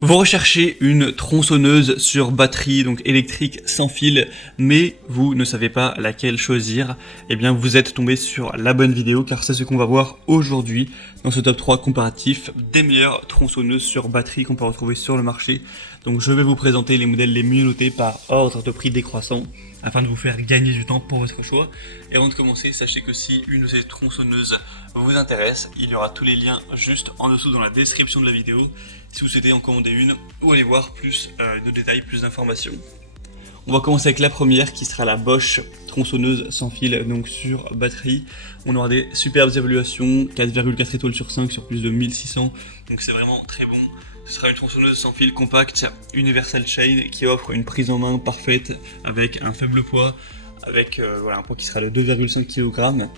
Vous recherchez une tronçonneuse sur batterie, donc électrique sans fil, mais vous ne savez pas laquelle choisir. Eh bien, vous êtes tombé sur la bonne vidéo, car c'est ce qu'on va voir aujourd'hui dans ce top 3 comparatif des meilleures tronçonneuses sur batterie qu'on peut retrouver sur le marché. Donc je vais vous présenter les modèles les mieux notés par ordre de prix décroissant, afin de vous faire gagner du temps pour votre choix. Et avant de commencer, sachez que si une de ces tronçonneuses vous intéresse, il y aura tous les liens juste en dessous dans la description de la vidéo, si vous souhaitez en commander une ou aller voir plus de détails, plus d'informations. On va commencer avec la première qui sera la Bosch tronçonneuse sans fil, donc sur batterie. On aura des superbes évaluations, 4,4 étoiles sur 5 sur plus de 1600, donc c'est vraiment très bon. Ce sera une tronçonneuse sans fil compacte, Universal Chain, qui offre une prise en main parfaite avec un faible poids, avec un poids qui sera de 2,5 kg.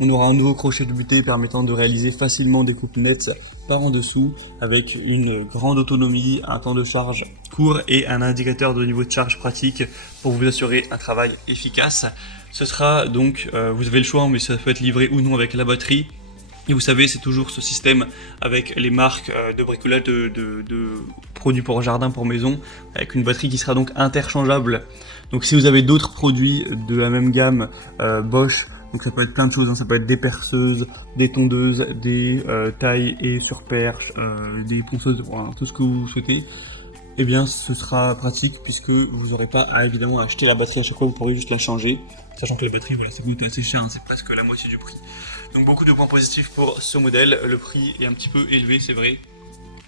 On aura un nouveau crochet de butée permettant de réaliser facilement des coupes nettes par en dessous, avec une grande autonomie, un temps de charge court et un indicateur de niveau de charge pratique pour vous assurer un travail efficace. Ce sera donc, vous avez le choix, mais ça peut être livré ou non avec la batterie. Et vous savez, c'est toujours ce système avec les marques de bricolage de produits pour jardin, pour maison, avec une batterie qui sera donc interchangeable. Donc si vous avez d'autres produits de la même gamme Bosch, donc ça peut être plein de choses, hein. Ça peut être des perceuses, des tondeuses, des tailles et sur perche, des ponçeuses, voilà, tout ce que vous souhaitez. Eh bien ce sera pratique puisque vous n'aurez pas à évidemment acheter la batterie à chaque fois, vous pourrez juste la changer. Sachant que la batterie, voilà, ça coûte assez cher, hein, c'est presque la moitié du prix. Donc beaucoup de points positifs pour ce modèle. Le prix est un petit peu élevé, c'est vrai,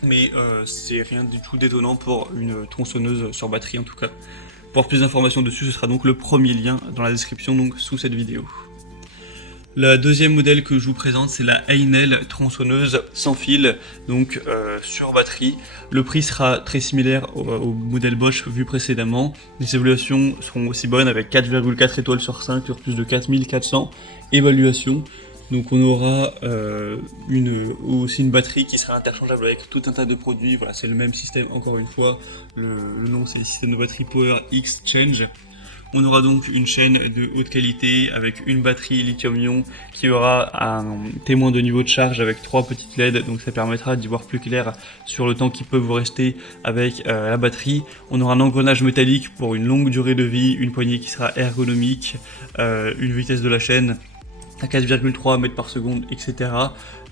mais c'est rien du tout d'étonnant pour une tronçonneuse sur batterie en tout cas. Pour avoir plus d'informations dessus, ce sera donc le premier lien dans la description, donc sous cette vidéo. La deuxième modèle que je vous présente, c'est la Heinel tronçonneuse sans fil, donc sur batterie. Le prix sera très similaire au modèle Bosch vu précédemment. Les évaluations seront aussi bonnes avec 4,4 étoiles sur 5 sur plus de 4400 évaluations. Donc on aura aussi une batterie qui sera interchangeable avec tout un tas de produits. Voilà, c'est le même système encore une fois. Le nom, c'est le système de batterie Power Exchange. On aura donc une chaîne de haute qualité avec une batterie lithium-ion qui aura un témoin de niveau de charge avec 3 petites LED, donc ça permettra d'y voir plus clair sur le temps qui peut vous rester avec la batterie. On aura un engrenage métallique pour une longue durée de vie, une poignée qui sera ergonomique, une vitesse de la chaîne à 4,3 mètres par seconde, etc.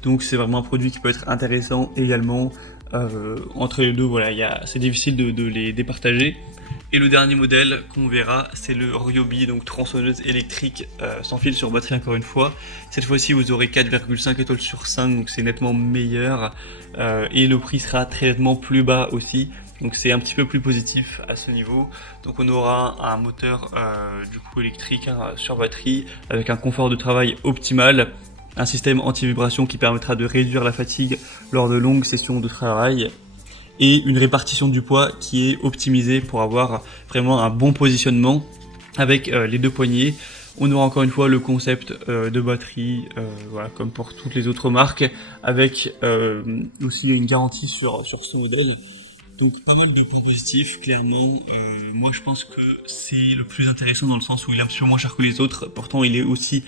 Donc c'est vraiment un produit qui peut être intéressant également. Entre les deux, voilà, c'est difficile de les départager. Et le dernier modèle qu'on verra, c'est le Ryobi, donc tronçonneuse électrique sans fil sur batterie encore une fois. Cette fois-ci, vous aurez 4,5 étoiles sur 5, donc c'est nettement meilleur. Et le prix sera très nettement plus bas aussi, donc c'est un petit peu plus positif à ce niveau. Donc on aura un moteur du coup électrique sur batterie, avec un confort de travail optimal, un système anti-vibration qui permettra de réduire la fatigue lors de longues sessions de travail, et une répartition du poids qui est optimisée pour avoir vraiment un bon positionnement avec les deux poignées. On aura encore une fois le concept de batterie, voilà, comme pour toutes les autres marques, avec aussi une garantie sur ce modèle. Donc pas mal de points positifs, clairement. Moi je pense que c'est le plus intéressant dans le sens où il est un petit peu moins cher que les autres. Pourtant il est aussi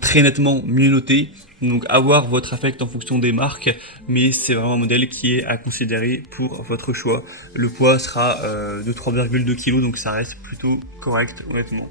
très nettement mieux noté. Donc avoir votre affect en fonction des marques, mais c'est vraiment un modèle qui est à considérer pour votre choix. Le poids sera de 3,2 kg, donc ça reste plutôt correct honnêtement.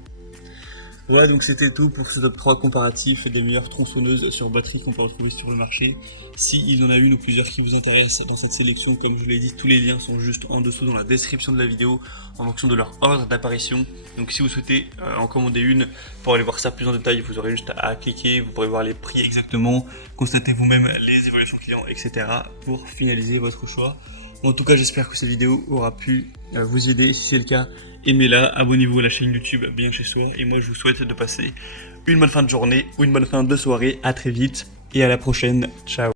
Voilà, donc c'était tout pour ce top 3 comparatif des meilleures tronçonneuses sur batterie qu'on peut retrouver sur le marché. S'il y en a une ou plusieurs qui vous intéressent dans cette sélection, comme je l'ai dit, tous les liens sont juste en dessous dans la description de la vidéo en fonction de leur ordre d'apparition. Donc si vous souhaitez en commander une pour aller voir ça plus en détail, vous aurez juste à cliquer, vous pourrez voir les prix exactement, constater vous-même les évaluations clients, etc. pour finaliser votre choix. En tout cas, j'espère que cette vidéo aura pu vous aider. Si c'est le cas, aimez-la, abonnez-vous à la chaîne YouTube Bien Chez Soi. Et moi, je vous souhaite de passer une bonne fin de journée ou une bonne fin de soirée. À très vite et à la prochaine. Ciao.